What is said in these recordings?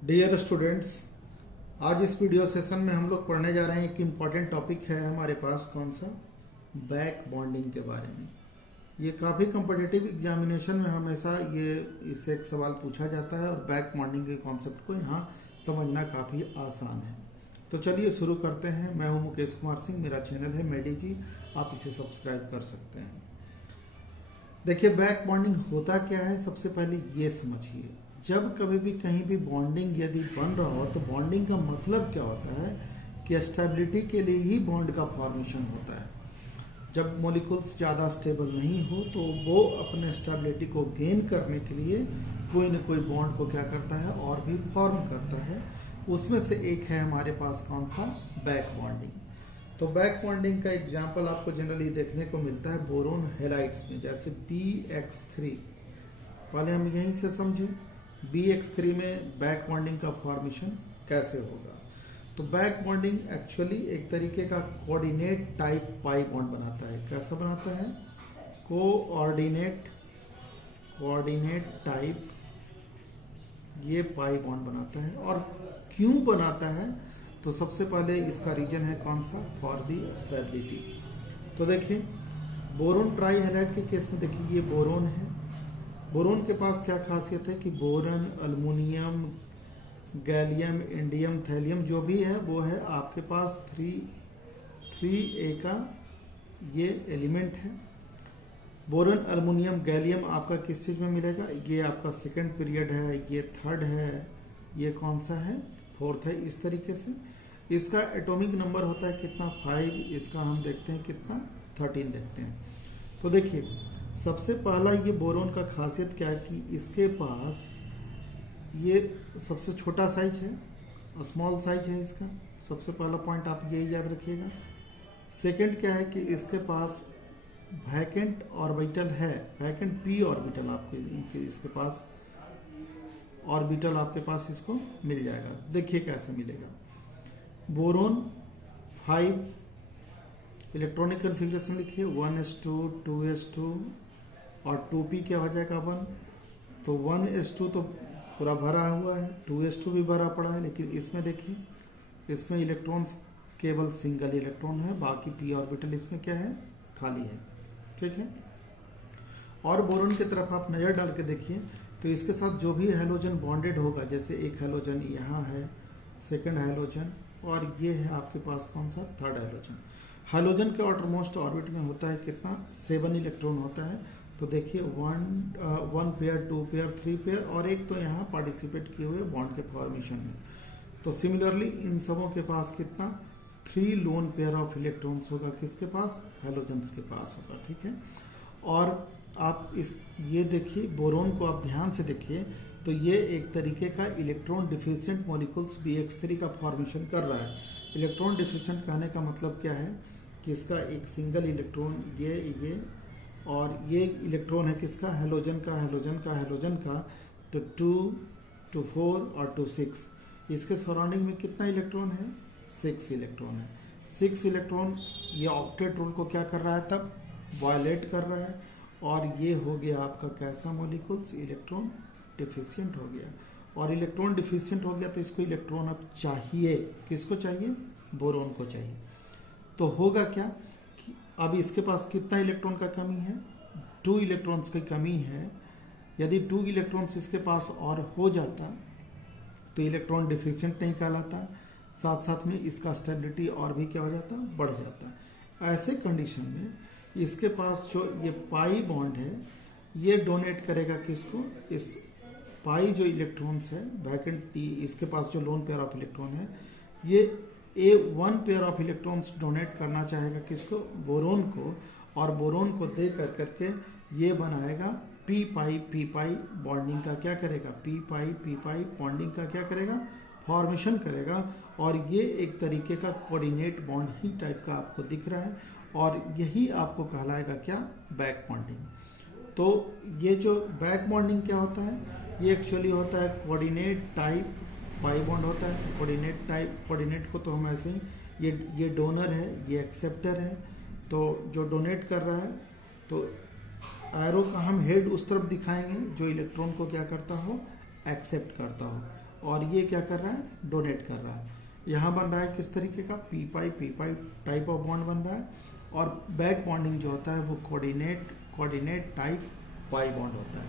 Dear students, आज इस video session में हम लोग पढ़ने जा रहे हैं। एक इम्पॉर्टेंट टॉपिक है हमारे पास, कौन सा? बैक बॉन्डिंग के बारे में। ये काफ़ी कम्पिटिटिव एग्जामिनेशन में हमेशा ये इससे एक सवाल पूछा जाता है और बैक बॉन्डिंग के कॉन्सेप्ट को यहाँ समझना काफ़ी आसान है। तो चलिए शुरू करते हैं। मैं हूँ मुकेश कुमार सिंह, मेरा चैनल है मेडी जी, आप इसे सब्सक्राइब कर सकते हैं। देखिए, बैक बॉन्डिंग होता क्या है, सबसे पहले ये समझिए। जब कभी भी कहीं भी बॉन्डिंग यदि बन रहा हो तो बॉन्डिंग का मतलब क्या होता है कि स्टेबिलिटी के लिए ही बॉन्ड का फॉर्मेशन होता है। जब मॉलिक्यूल्स ज़्यादा स्टेबल नहीं हो तो वो अपने स्टेबिलिटी को गेन करने के लिए कोई न कोई बॉन्ड को क्या करता है और भी फॉर्म करता है। उसमें से एक है हमारे पास कौन सा? Back bonding. तो बैक बॉन्डिंग का एग्जाम्पल आपको जनरली देखने को मिलता है बोरोन हेलाइड्स में, जैसे BX3। पहले हम यहीं से समझें BX3 में बैक बॉन्डिंग का फॉर्मेशन कैसे होगा। तो बैक बॉन्डिंग एक्चुअली एक तरीके का कोऑर्डिनेट टाइप पाई बॉन्ड बनाता है। कैसा बनाता है? कोऑर्डिनेट टाइप ये पाई बॉन्ड बनाता है। और क्यों बनाता है? तो सबसे पहले इसका रीजन है कौन सा? For the stability. तो देखिए, बोरोन ट्राई हैलाइड के केस में देखिए ये बोरोन है। बोरोन के पास क्या खासियत है कि boron, aluminium, gallium, indium, thallium जो भी है वो है आपके पास 3A का ये एलिमेंट है। बोरन, अल्युमिनियम, गैलियम आपका किस चीज़ में मिलेगा? ये आपका सेकंड पीरियड है, ये थर्ड है, ये कौन सा है? फोर्थ है। इस तरीके से इसका एटॉमिक नंबर होता है कितना? 5। इसका हम देखते हैं कितना? 13 देखते हैं। तो देखिए, सबसे पहला ये बोरोन का खासियत क्या है कि इसके पास ये सबसे छोटा साइज है, स्मॉल साइज है इसका। सबसे पहला पॉइंट आप यही याद रखिएगा। सेकंड क्या है कि इसके पास वैकेंट ऑर्बिटल है, वैकेंट p ऑर्बिटल आपके इसके पास ऑर्बिटल आपके पास इसको मिल जाएगा। देखिए कैसे मिलेगा। बोरोन 5 इलेक्ट्रॉनिक कन्फिग्रेशन लिखिए 1s2 2s2 और 2p क्या हो जाएगा 1। तो 1s2 तो पूरा भरा हुआ है, 2s2 भी भरा पड़ा है, लेकिन इसमें देखिए इसमें इलेक्ट्रॉन्स केवल सिंगल इलेक्ट्रॉन है, बाकी p ऑर्बिटल इसमें क्या है? खाली है। ठीक है। और बोरोन की तरफ आप नज़र डाल के देखिए तो इसके साथ जो भी हैलोजन बॉन्डेड होगा, जैसे एक हैलोजन यहाँ है, सेकंड हैलोजन, और ये है आपके पास कौन सा? Third halogen. हैलोजन के आउटरमोस्ट ऑर्बिट में होता है कितना? 7 इलेक्ट्रॉन होता है। तो देखिए 1 पेयर, 2 पेयर, 3 पेयर, और एक तो यहाँ पार्टिसिपेट किए हुए बॉन्ड के फॉर्मेशन में। तो सिमिलरली इन सबों के पास कितना? 3 लोन पेयर ऑफ इलेक्ट्रॉन्स होगा। किसके पास? हैलोजन्स के पास होगा। ठीक है। और आप ये देखिए, बोरोन को आप ध्यान से देखिए तो ये एक तरीके का इलेक्ट्रॉन डिफिशिएंट मॉलिक्यूल्स BX3 का फॉर्मेशन कर रहा है। इलेक्ट्रॉन डिफिशिएंट कहने का मतलब क्या है कि इसका एक सिंगल इलेक्ट्रॉन ये और ये इलेक्ट्रॉन है किसका? हैलोजन का। तो 2 to 4 और 2 6। इसके सराउंडिंग में कितना इलेक्ट्रॉन है? 6 इलेक्ट्रॉन है। 6 इलेक्ट्रॉन ये ऑक्टेट रूल को क्या कर रहा है? तब वायलेट कर रहा है। और ये हो गया आपका कैसा मॉलिक्यूल्स? इलेक्ट्रॉन डिफिशिएंट हो गया। और इलेक्ट्रॉन डिफिशिएंट हो गया तो इसको इलेक्ट्रॉन अब चाहिए। किसको चाहिए? बोरोन को चाहिए। तो होगा क्या कि अब इसके पास कितना इलेक्ट्रॉन का कमी है? 2 इलेक्ट्रॉन्स की कमी है। यदि 2 इलेक्ट्रॉन्स इसके पास और हो जाता तो इलेक्ट्रॉन डिफिशिएंट नहीं कहलाता, साथ साथ में इसका स्टेबिलिटी और भी क्या हो जाता? बढ़ जाता। ऐसे कंडीशन में इसके पास जो ये पाई बॉन्ड है ये डोनेट करेगा किसको? इस पाई जो इलेक्ट्रॉन्स है वैकेंट टी, इसके पास जो लोन पेयर ऑफ इलेक्ट्रॉन है, ये A1 pair of electrons donate करना चाहेगा किसको? बोरोन को। और बोरोन को दे कर करके ये बनाएगा p पाई बॉन्डिंग का क्या करेगा? p पाई बॉन्डिंग का क्या करेगा? फॉर्मेशन करेगा। और ये एक तरीके का कोऑर्डिनेट बॉन्ड ही टाइप का आपको दिख रहा है, और यही आपको कहलाएगा क्या? Back bonding. तो ये जो बैक बॉन्डिंग क्या होता है? ये एक्चुअली होता है कोऑर्डिनेट टाइप पाई बॉन्ड होता है। तो कोऑर्डिनेट को तो हम ऐसे ही, ये डोनर है, ये एक्सेप्टर है। तो जो डोनेट कर रहा है, तो एरो का हम हेड उस तरफ दिखाएंगे जो इलेक्ट्रॉन को क्या करता हो? एक्सेप्ट करता हो। और ये क्या कर रहा है, डोनेट कर रहा है। यहाँ बन रहा है किस तरीके का, P pi type of bond बन रहा है, और बैक बॉन्डिंग जो होता है वो कोऑर्डिनेट टाइप पाई बॉन्ड होता है।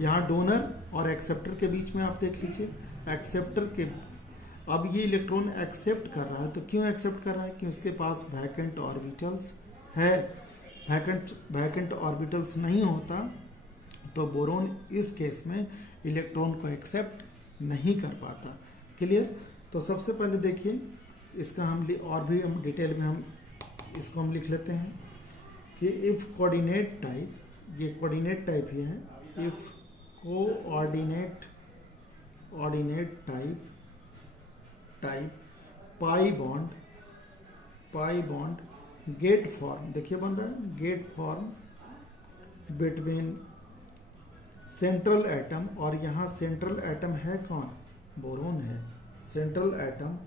यहाँ डोनर और एक्सेप्टर के बीच में आप देख लीजिए, एक्सेप्टर के, अब ये इलेक्ट्रॉन एक्सेप्ट कर रहा है, तो क्यों एक्सेप्ट कर रहा है कि उसके पास वैकेंट ऑर्बिटल्स है। वैकेंट ऑर्बिटल्स नहीं होता तो बोरोन इस केस में इलेक्ट्रॉन को एक्सेप्ट नहीं कर पाता। क्लियर। तो सबसे पहले देखिए इसका और भी हम डिटेल में हम इसको हम लिख लेते हैं कि इफ कोऑर्डिनेट टाइप, ये कोऑर्डिनेट टाइप ही है, if coordinate type pi bond get form, देखिए बन रहा है get form between central atom, और यहाँ सेंट्रल एटम है कौन, बोरोन है, central atom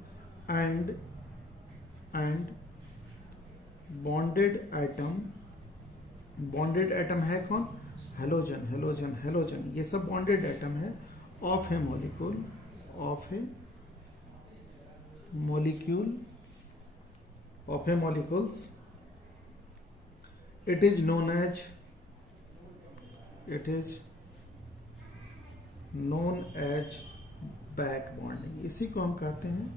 and bonded atom है कौन, हेलोजन, ये सब बॉन्डेड एटम है of a molecules, it is known as back bonding. इसी को हम कहते हैं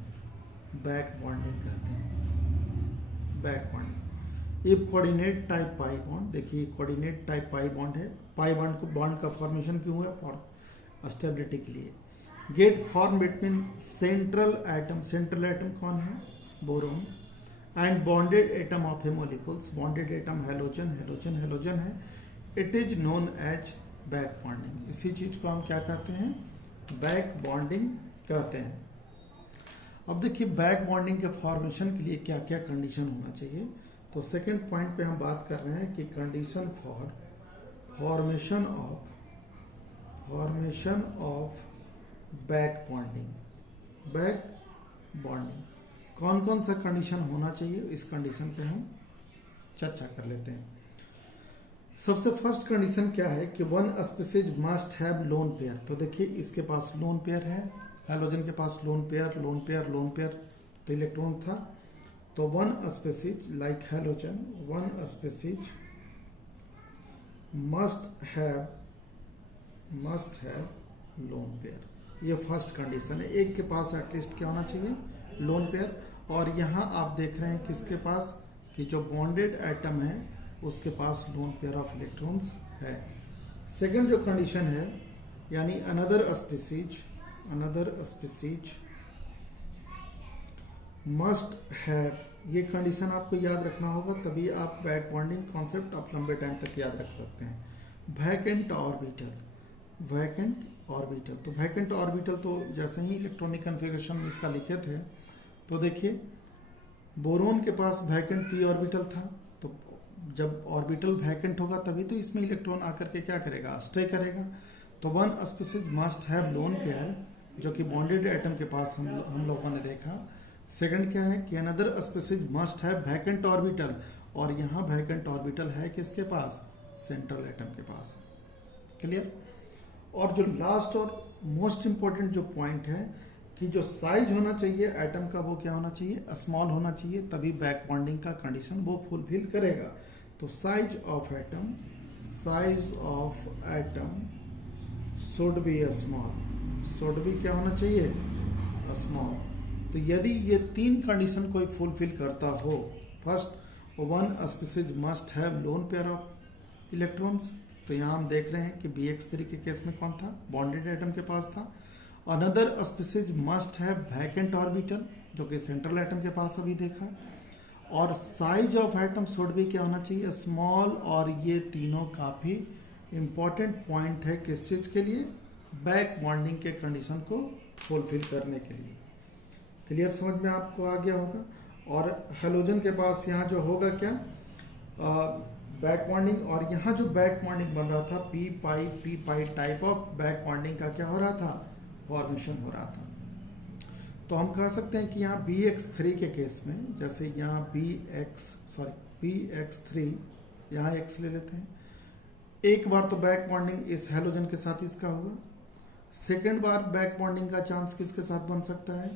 बैक बॉन्डिंग कहते हैं, back bonding. If coordinate type pi bond, देखिए कोऑर्डिनेट टाइप पाई बॉन्ड है, पाई बॉन्ड का फॉर्मेशन क्यों हुआ, फॉर स्टेबिलिटी के लिए। Get form between central atom कौन है, boron, and bonded atom of a molecules, bonded atom halogen है। It is known as back bonding. इसी चीज को हम क्या कहते हैं, बैक बॉन्डिंग कहते हैं। अब देखिए बैक बॉन्डिंग के फॉर्मेशन के लिए क्या क्या कंडीशन होना चाहिए। तो सेकंड पॉइंट पे हम बात कर रहे हैं कि condition for formation of back bonding कौन कौन सा कंडीशन होना चाहिए, इस कंडीशन पे हम चर्चा कर लेते हैं। सबसे फर्स्ट कंडीशन क्या है कि one species must have lone pair. तो देखिए इसके पास लोन पेयर है, हेलोजन के पास लोन पेयर तो इलेक्ट्रॉन था। तो one species like halogen, one species must have lone pair. ये फर्स्ट कंडीशन है, एक के पास एटलीस्ट क्या होना चाहिए, लोन पेयर। और यहाँ आप देख रहे हैं किसके पास, कि जो बॉन्डेड एटम है उसके पास लोन पेयर ऑफ इलेक्ट्रॉन्स है। सेकंड जो कंडीशन है, यानी अनदर स्पीसीज मस्ट हैव, ये कंडीशन आपको याद रखना होगा, तभी आप बैक बॉन्डिंग कॉन्सेप्ट आप लंबे टाइम तक याद रख सकते हैं। वैकेंट ऑर्बिटल, तो जैसे ही इलेक्ट्रॉनिक कन्फिगरेशन में इसका लिखे थे, तो देखिए बोरोन के पास वैकेंट पी ऑर्बिटल था, तो जब ऑर्बिटल वैकेंट होगा तभी तो इसमें इलेक्ट्रॉन आकर के क्या करेगा, स्टे करेगा। तो one species must have lone pair, जो कि बॉन्डेड एटम के पास हम लोगों ने देखा। सेकंड क्या है कि another species must have vacant orbital, और यहाँ वैकेंट ऑर्बिटल है किसके पास, सेंट्रल एटम के पास। क्लियर। और जो लास्ट और मोस्ट इंपॉर्टेंट जो पॉइंट है कि जो साइज होना चाहिए एटम का वो क्या होना चाहिए, स्मॉल होना चाहिए, तभी बैक बॉन्डिंग का कंडीशन वो फुलफिल करेगा। तो size of atom should be क्या होना चाहिए, स्मॉल। तो यदि ये तीन कंडीशन कोई फुलफिल करता हो, first one species must have lone pair of electrons, तो यहाँ हम देख रहे हैं कि BX3 के केस में कौन था, बॉन्डेड एटम के पास था। Another species must have vacant orbital, जो कि सेंट्रल एटम के पास अभी देखा। और साइज ऑफ एटम शुड भी क्या होना चाहिए, स्मॉल। और ये तीनों काफी इंपॉर्टेंट पॉइंट है किस चीज के लिए, बैक बॉन्डिंग के कंडीशन को फुलफिल करने के लिए। क्लियर, समझ में आपको आ गया होगा। और हेलोजन के पास यहाँ जो होगा क्या, बैक बॉन्डिंग, और यहाँ जो बैक बॉन्डिंग बन रहा था P pi type of back bonding का क्या हो रहा था, फॉर्मेशन हो रहा था। तो हम कह सकते हैं कि यहाँ BX3 के केस में, जैसे यहाँ BX3, यहाँ X ले लेते हैं, एक बार तो बैक बॉन्डिंग इस हेलोजन के साथ इसका हुआ, सेकेंड बार बैक बॉन्डिंग का चांस किसके साथ बन सकता है?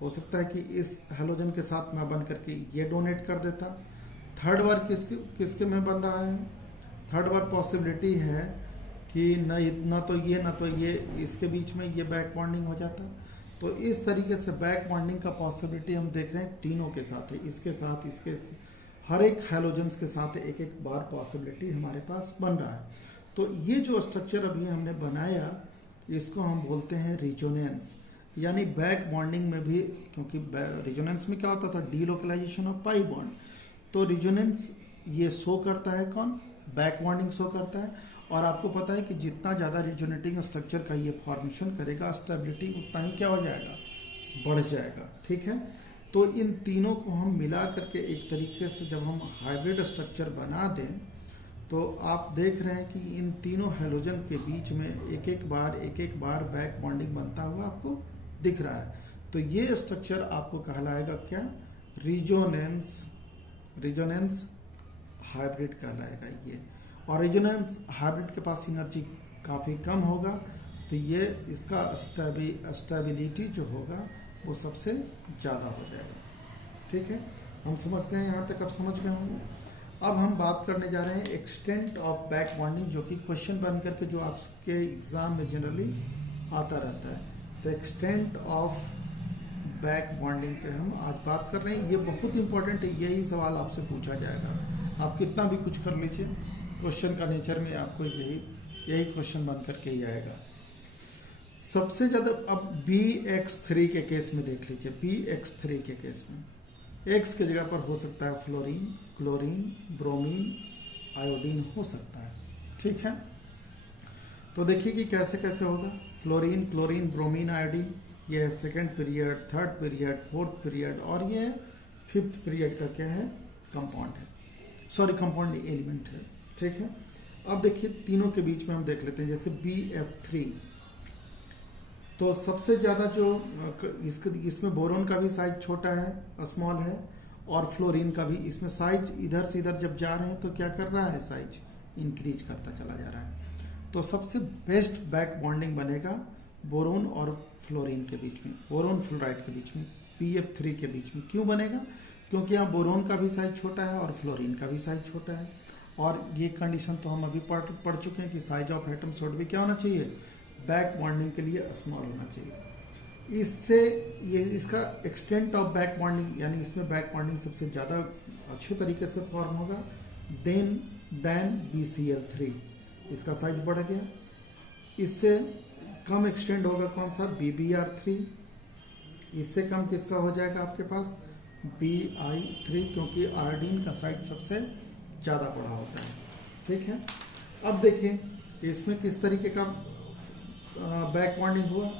हो सकता है कि इस हेलोजन के साथ ना बन करके ये डोनेट कर देता। थर्ड बार किसके में बन रहा है? थर्ड बार पॉसिबिलिटी है कि न तो ये इसके बीच में ये बैक बॉन्डिंग हो जाता। तो इस तरीके से बैक बॉन्डिंग का पॉसिबिलिटी हम देख रहे हैं तीनों के साथ है, इसके साथ, इसके हर एक हैलोजेंस के साथ एक एक बार पॉसिबिलिटी हमारे पास बन रहा है। तो ये जो स्ट्रक्चर अभी हमने बनाया इसको हम बोलते हैं रिजोनेंस, यानी बैक बॉन्डिंग में भी, क्योंकि रिजोनेंस में क्या होता था? Delocalisation of pi bond. तो रिजोनेंस ये शो करता है कौन? बैक बॉन्डिंग शो करता है। और आपको पता है कि जितना ज़्यादा रिजोनेटिंग स्ट्रक्चर का ये फॉर्मेशन करेगा, स्टेबिलिटी उतना ही क्या हो जाएगा? बढ़ जाएगा। ठीक है, तो इन तीनों को हम मिला करके एक तरीके से जब हम हाइब्रिड स्ट्रक्चर बना दें तो आप देख रहे हैं कि इन तीनों हेलोजन के बीच में एक एक बार बैक बॉन्डिंग बनता हुआ आपको दिख रहा है। तो ये स्ट्रक्चर आपको कहलाएगा क्या? रिजोनेंस हाइब्रिड कहलाएगा ये। और रिजोनेंस हाइब्रिड के पास एनर्जी काफ़ी कम होगा, तो ये इसका स्टेबिलिटी जो होगा वो सबसे ज़्यादा हो जाएगा। ठीक है, हम समझते हैं यहाँ तक, अब समझ गए होंगे। अब हम बात करने जा रहे हैं एक्सटेंट ऑफ बैक बॉन्डिंग, जो कि क्वेश्चन बन करके जो आपके एग्जाम में जनरली आता रहता है। तो एक्सटेंट ऑफ बैक बॉन्डिंग पे हम आज बात कर रहे हैं। ये बहुत इंपॉर्टेंट है, यही सवाल आपसे पूछा जाएगा। आप कितना भी कुछ कर लीजिए, क्वेश्चन का नेचर में आपको यही क्वेश्चन बन करके ही आएगा। सबसे ज्यादा अब BX3 के केस में देख लीजिए। BX3 के केस में X की जगह पर हो सकता है फ्लोरीन, क्लोरीन, ब्रोमीन, आयोडीन हो सकता है। ठीक है, तो देखिए कि कैसे कैसे होगा। फ्लोरीन, क्लोरीन, ब्रोमीन, आयोडीन, ये है second period, third period, fourth period, और ये फिफ्थ पीरियड का क्या है? कंपाउंड है, सॉरी कंपाउंड एलिमेंट है। ठीक है, अब देखिए तीनों के बीच में हम देख लेते हैं। जैसे BF3, तो सबसे ज्यादा जो इसमें बोरोन का भी साइज छोटा है, स्मॉल है, और फ्लोरीन का भी। इसमें साइज इधर से इधर जब जा रहे हैं तो क्या कर रहा है? साइज इंक्रीज करता चला जा रहा है। तो सबसे बेस्ट बैक बॉन्डिंग बनेगा बोरोन और फ्लोरीन के बीच में, बोरोन फ्लोराइड के बीच में, BF3 के बीच में। क्यों बनेगा? क्योंकि यहाँ बोरोन का भी साइज छोटा है और फ्लोरीन का भी साइज छोटा है। और ये कंडीशन तो हम अभी पढ़ चुके हैं कि साइज ऑफ एटम शुड भी क्या होना चाहिए? बैक बॉन्डिंग के लिए स्मॉल होना चाहिए। इससे ये इसका एक्सटेंट ऑफ बैक बॉन्डिंग, यानी इसमें बैक बॉन्डिंग सबसे ज़्यादा अच्छे तरीके से फॉर्म होगा देन BCl3। इसका साइज बढ़ गया। इससे कम एक्सटेंड होगा कौन सा? BBr3। इससे कम किसका हो जाएगा आपके पास? BI3, क्योंकि आयोडीन का साइज सबसे ज़्यादा बड़ा होता है। ठीक है, अब देखिए इसमें किस तरीके का बैक बॉन्डिंग हुआ।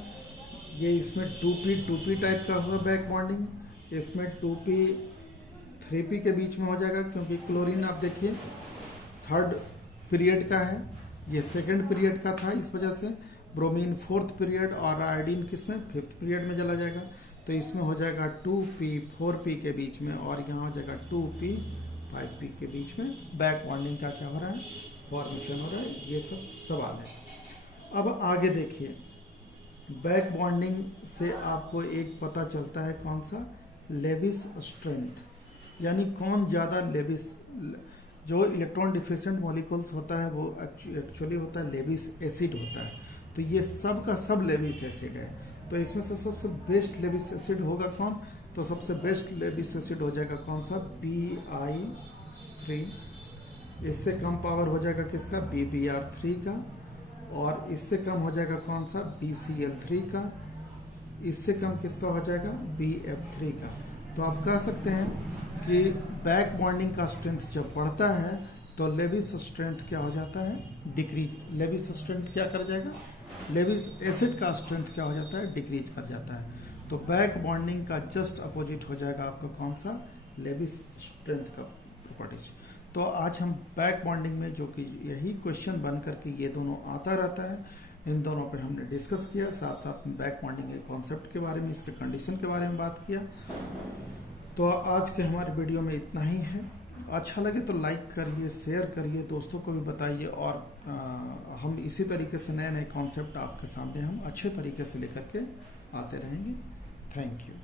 ये इसमें 2p टाइप का हुआ बैक बॉन्डिंग। इसमें 2p 3p के बीच में हो जाएगा, क्योंकि क्लोरीन आप देखिए थर्ड पीरियड का है, ये सेकंड पीरियड का था, इस वजह से। ब्रोमीन फोर्थ पीरियड, और आयोडीन किसमें? फिफ्थ पीरियड में चला जाएगा। तो इसमें हो जाएगा 2p 4p के बीच में, और यहाँ हो जाएगा 2p 5p के बीच में बैक बॉन्डिंग का क्या हो रहा है? फॉर्मेशन हो रहा है। ये सब सवाल है। अब आगे देखिए, बैक बॉन्डिंग से आपको एक पता चलता है कौन सा? लेविस स्ट्रेंथ, यानी कौन ज़्यादा लेविस, जो इलेक्ट्रॉन डिफिशिएंट मॉलिक्यूल्स होता है वो एक्चुअली होता है लेविस एसिड होता है। तो ये सब का सब लेविस एसिड है। तो इसमें से सबसे बेस्ट लेविस एसिड होगा कौन? तो सबसे बेस्ट लेविस एसिड हो जाएगा कौन सा? BI3। इससे कम पावर हो जाएगा किसका? BBr3 का। और इससे कम हो जाएगा कौन सा? BCl3 का। इससे कम किसका हो जाएगा? BF3 का। तो आप कह सकते हैं कि बैक बॉन्डिंग का स्ट्रेंथ जब बढ़ता है तो लेविस स्ट्रेंथ क्या हो जाता है? डिक्रीज। लेविस स्ट्रेंथ क्या कर जाएगा? लेविस एसिड का स्ट्रेंथ क्या हो जाता है? डिक्रीज कर जाता है। तो बैक बॉन्डिंग का जस्ट अपोजिट हो जाएगा आपका कौन सा? लेविस स्ट्रेंथ का प्रॉपर्टीज। तो आज हम बैक बॉन्डिंग में, जो कि यही क्वेश्चन बन करके ये दोनों आता रहता है, इन दोनों पे हमने डिस्कस किया। साथ साथ में बैक बॉन्डिंग के कॉन्सेप्ट के बारे में, इसके कंडीशन के बारे में बात किया। तो आज के हमारे वीडियो में इतना ही है। अच्छा लगे तो लाइक करिए, शेयर करिए, दोस्तों को भी बताइए, और हम इसी तरीके से नए नए कॉन्सेप्ट आपके सामने हम अच्छे तरीके से लेकर के आते रहेंगे। Thank you.